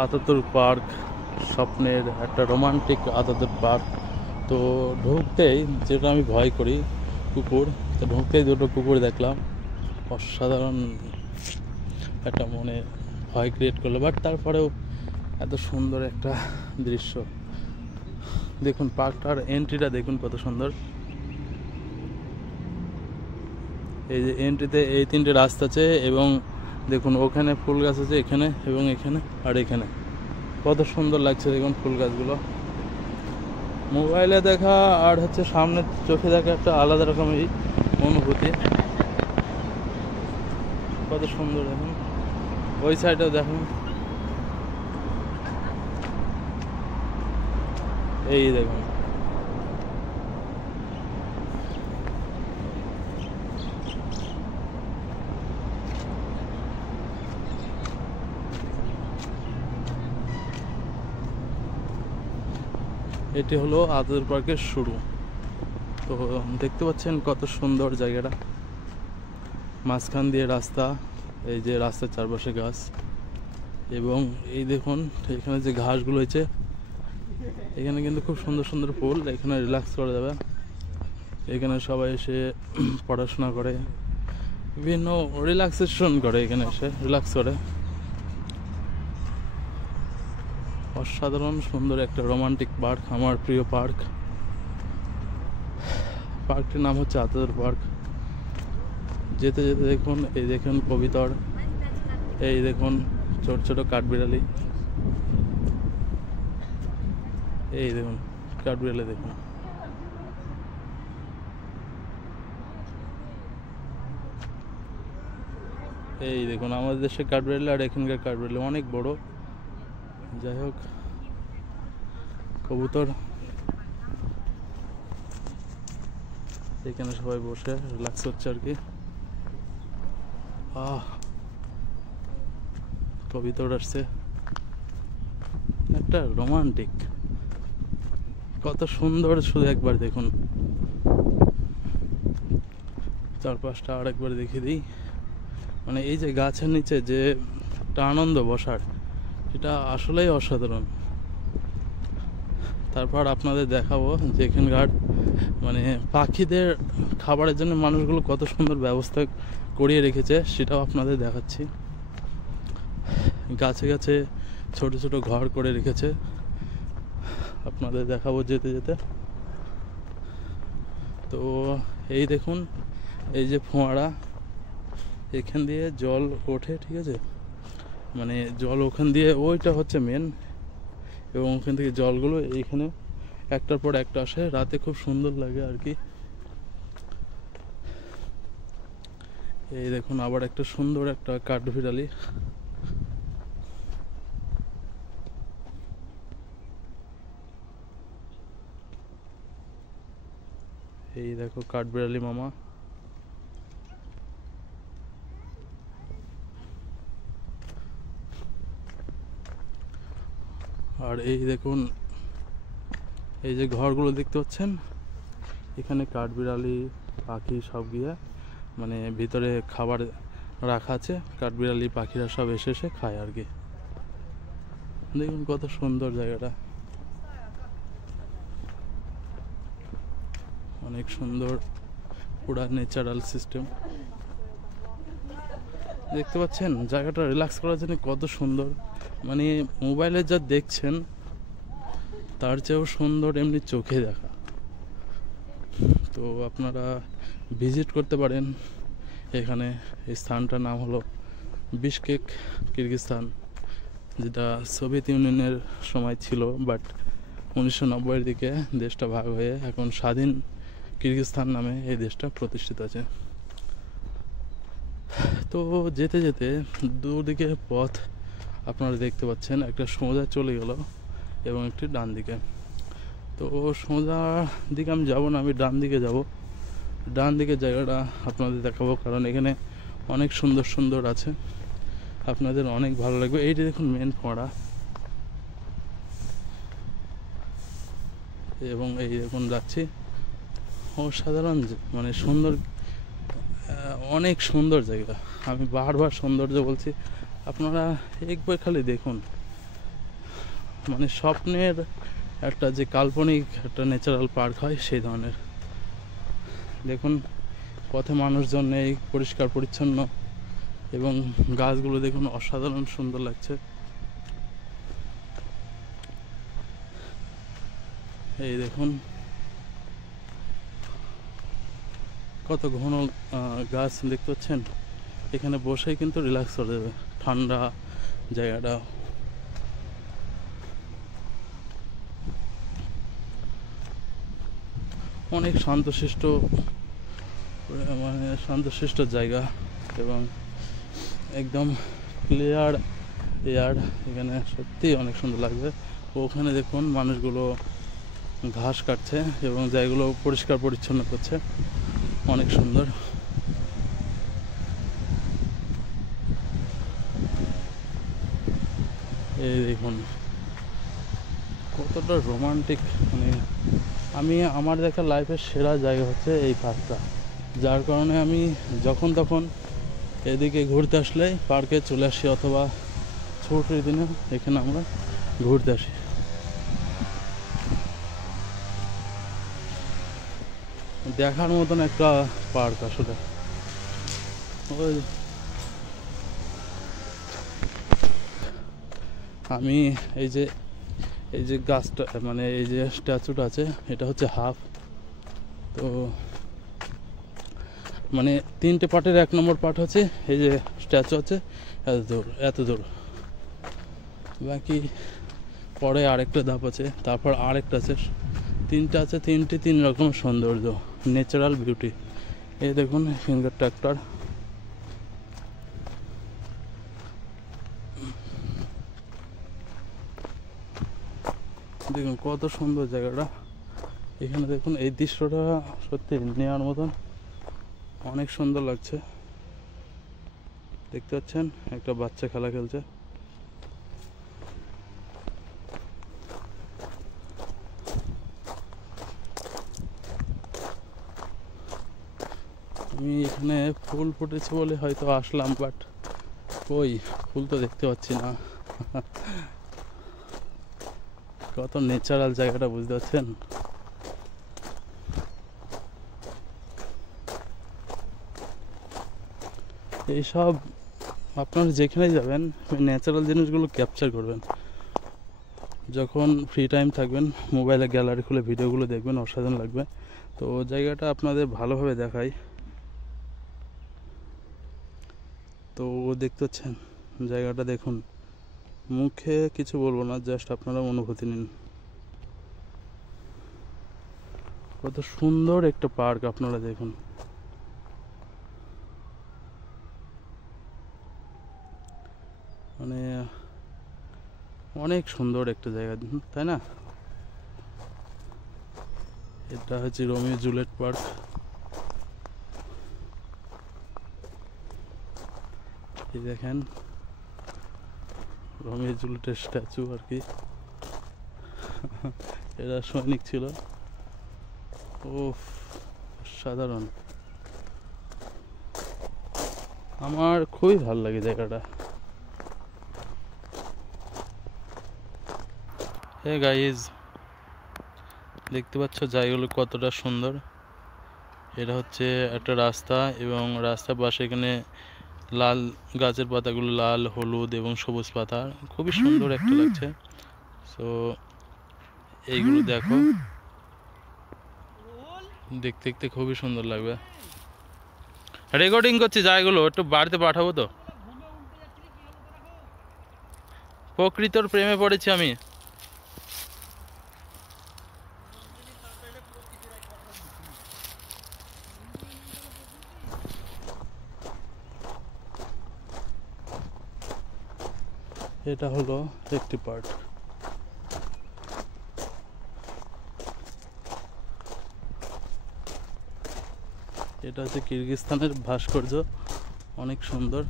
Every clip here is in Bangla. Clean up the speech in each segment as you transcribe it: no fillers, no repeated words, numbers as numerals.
আতাতুর্ক পার্ক, স্বপ্নের একটা রোমান্টিক আতাতুর্ক পার্ক। তো ঢুকতেই, যেটা আমি ভয় করি কুকুর, তো ঢুকতেই দুটো কুকুর দেখলাম, অসাধারণ একটা মনে ভয় ক্রিয়েট করলো। বাট তারপরেও এত সুন্দর একটা দৃশ্য দেখুন, পার্কটার এন্ট্রিটা দেখুন কত সুন্দর। এই যে এন্ট্রিতে এই তিনটে রাস্তা আছে, এবং দেখুন ওখানে ফুল গাছ আছে, এখানে এবং এখানে আর এখানে, কত সুন্দর লাগছে দেখুন ফুল গাছগুলো। মোবাইলে দেখা আর হচ্ছে সামনে চোখে দেখা একটা আলাদা রকমেরই অনুভূতি। কত সুন্দর দেখুন, ওই সাইডেও দেখুন, এই দেখুন। এটি হলো আতাতুর্ক পার্কের শুরু। তো দেখতে পাচ্ছেন কত সুন্দর জায়গাটা, মাঝখান দিয়ে রাস্তা, এই যে রাস্তার চারপাশে গাছ, এবং এই দেখুন এখানে যে ঘাসগুলো হয়েছে, এখানে কিন্তু খুব সুন্দর সুন্দর ফুল, এখানে রিল্যাক্স করা যাবে। এখানে সবাই এসে পড়াশোনা করে, বিভিন্ন রিল্যাক্সেশন করে, এখানে এসে রিল্যাক্স করে। অসাধারণ সুন্দর একটা রোমান্টিক পার্ক, আমার প্রিয় পার্ক। পার্কটির নাম হচ্ছে আতাতুর্ক পার্ক। যেতে যেতে দেখুন, এই দেখুন কবিতর, এই দেখুন ছোট ছোট কাঠবিড়ালি, এই দেখুন কাঠবিড়ালি দেখুন। এই দেখুন আমাদের দেশে কাঠবিড়ালি আর এখানকার কাঠবিড়ালি অনেক বড়। যাই হোক, কবুতর, এখানে সবাই বসে রিল্যাক্স হচ্ছে আর কি। কবিতর আসছে, একটা রোমান্টিক, কত সুন্দর, শুধু একবার দেখুন চারপাশটা আর একবার দেখিয়ে দিই। মানে এই যে গাছের নিচে যে একটা আনন্দ বসার, এটা আসলেই অসাধারণ। তারপর আপনাদের দেখাবো যে এখানকার মানে পাখিদের খাবারের জন্য মানুষগুলো কত সুন্দর ব্যবস্থা করিয়ে রেখেছে, সেটাও আপনাদের দেখাচ্ছি। গাছে গাছে ছোট ছোট ঘর করে রেখেছে, আপনাদের দেখাবো যেতে যেতে। তো এই দেখুন, এই যে ফোয়ারা, এখান দিয়ে জল ওঠে, ঠিক আছে, মানে জল ওখান দিয়ে, ওইটা হচ্ছে মেন, এবং ওখান থেকে জলগুলো এইখানে একটার পর একটা আসে, রাতে খুব সুন্দর লাগে আর কি। এই দেখুন আবার একটা সুন্দর একটা কাঠবিড়ালি, এই দেখো কাঠবিড়ালি মামা। আর এই দেখুন এই যে ঘরগুলো দেখতে পাচ্ছেন, এখানে কাঠবিড়ালি পাখি সব গিয়ে মানে ভিতরে খাবার রাখা আছে, কাঠবিড়ালি পাখিরা সব এসে এসে খায় আর কি। দেখুন কত সুন্দর জায়গাটা, অনেক সুন্দর, পুরা ন্যাচারাল সিস্টেম। দেখতে পাচ্ছেন জায়গাটা রিল্যাক্স করার জন্য কত সুন্দর, মানে মোবাইলে যা দেখছেন তার চেয়েও সুন্দর এমনি চোখে দেখা। তো আপনারা ভিজিট করতে পারেন এখানে। এই স্থানটার নাম হলো বিশকেক, কিরগিজস্তান, যেটা সোভিয়েত ইউনিয়নের সময় ছিল, বাট 1990-এর দিকে দেশটা ভাগ হয়ে এখন স্বাধীন কিরগিজস্তান নামে এই দেশটা প্রতিষ্ঠিত আছে। তো যেতে যেতে দুদিকে পথ আপনারা দেখতে পাচ্ছেন, একটা সোজা চলে গেল এবং একটি ডান দিকে। তো সোজা দিকে আমি যাব না, আমি ডান দিকে যাব। ডান দিকে জায়গাটা আপনাদের দেখাবো, কারণ এখানে অনেক সুন্দর সুন্দর আছে, আপনাদের অনেক ভালো লাগবে। এইটি দেখুন মেন ফোয়ারা, এবং এই দেখুন যাচ্ছি, অসাধারণ মানে সুন্দর, অনেক সুন্দর জায়গা। আমি বারবার সৌন্দর্য বলছি, আপনারা একবার খালি দেখুন মানে স্বপ্নের একটা যে কাল্পনিক একটা ন্যাচারাল পার্ক হয় সেই ধরনের। দেখুন পথে মানুষজন নেই, পরিষ্কার পরিচ্ছন্ন, এবং গাছগুলো দেখুন অসাধারণ সুন্দর লাগছে। এই দেখুন কত ঘন গাছ দেখতে পাচ্ছেন। এখানে বসেই কিন্তু রিল্যাক্স করে দেবে, ঠান্ডা জায়গাটা। অনেক শান্তশিষ্ট, মানে শান্তশিষ্ট জায়গা, এবং একদম ক্লিয়ার এয়ার। এখানে সত্যি অনেক সুন্দর লাগবে। ওখানে দেখুন মানুষগুলো ঘাস কাটছে এবং জায়গাগুলো পরিষ্কার পরিচ্ছন্ন করছে, অনেক সুন্দর। এই দেখুন কতটা রোমান্টিক। মানে আমি আমার দেখা লাইফের সেরা জায়গা হচ্ছে এই পার্কটা, যার কারণে আমি যখন তখন এদিকে ঘুরতে আসলেই পার্কে চলে আসি, অথবা ছুটির দিনে এখানে আমরা ঘুরতে আসি। দেখার মতন একটা পার্ক আসলে। ওই আমি এই যে গাছটা, মানে এই যে স্ট্যাচুটা আছে, এটা হচ্ছে হাফ। তো মানে 3টে পার্টের 1 নম্বর পার্ট হচ্ছে এই যে স্ট্যাচু আছে এত দূর, বাকি পরে আরেকটা ধাপ আছে, তারপর আরেকটা আছে, 3টে আছে, 3টে 3 রকম সৌন্দর্য, ন্যাচারাল বিউটি। এই দেখুন ফিঙ্গার ট্র্যাক্টর, দেখুন কত সুন্দর জায়গাটা। এখানে দেখুন এই দৃশ্যটা সত্যি নেওয়ার মতন, অনেক সুন্দর লাগছে। দেখতে পাচ্ছেন একটা বাচ্চা খেলা খেলছে। আমি এখানে ফুল ফুটেছে বলে হয়তো আসলাম, বাট কই ফুল তো দেখতে পাচ্ছি না। কত ন্যাচারাল জায়গাটা, বুঝতে পারছেন। এইসব আপনারা যেখানে যাবেন ন্যাচারাল জিনিসগুলো ক্যাপচার করবেন। যখন ফ্রি টাইম থাকবেন মোবাইলে গ্যালারি খুলে ভিডিওগুলো দেখবেন, অসাধারণ লাগবে। তো জায়গাটা আপনাদের ভালোভাবে দেখাই। তো দেখতে পাচ্ছেন জায়গাটা, দেখুন মুখে কিছু বলবো না, জাস্ট আপনারা অনুভূতি নিন। কত সুন্দর একটা পার্ক, আপনারা দেখুন। মানে অনেক সুন্দর একটা জায়গা, তাই না? এটা হচ্ছে রোমিও জুলিয়েট পার্ক। এই দেখেন রোমিও জুলিয়েটের স্ট্যাচু আর কি। এরা সৈনিক ছিল। ও সাধারণ, আমার খুবই ভালো লাগে জায়গাটা। হে গাইজ, দেখতে পাচ্ছ জায়গাগুলো কতটা সুন্দর। এটা হচ্ছে একটা রাস্তা, এবং রাস্তার পাশে এখানে লাল গাছের পাতাগুলো লাল, হলুদ এবং সবুজ পাতা, খুবই সুন্দর একটা লাগছে। সো এইগুলো দেখো, দেখতে দেখতে খুবই সুন্দর লাগবে। রেকর্ডিং করছি, জায়গাগুলো একটু বাড়িতে পাঠাবো। তো প্রকৃতির প্রেমে পড়েছি আমি। এটা হলো একটি পার্ট। এটা হচ্ছে কিরগিজস্তানের ভাস্কর্য, অনেক সুন্দর।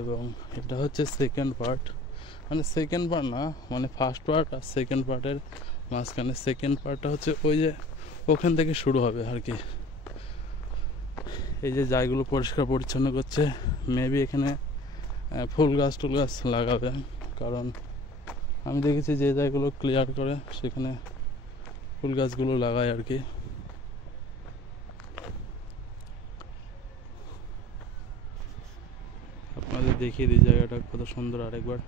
এবং এটা হচ্ছে সেকেন্ড পার্ট, মানে সেকেন্ড পার্ট না, মানে ফার্স্ট পার্ট আর সেকেন্ড পার্টের মাঝখানে সেকেন্ড পার্টটা হচ্ছে ওই যে ওখান থেকে শুরু হবে আর কি। এই যে জায়গাগুলো পরিষ্কার পরিচ্ছন্ন করছে, মেবি এখানে ফুল গাছ টুল গাছ লাগাবে। কারণ আমি দেখেছি যে জায়গাগুলো ক্লিয়ার করে সেখানে ফুল গাছগুলো লাগায় আর কি। আপনাদের দেখিয়ে দিই জায়গাটা কত সুন্দর আরেকবার।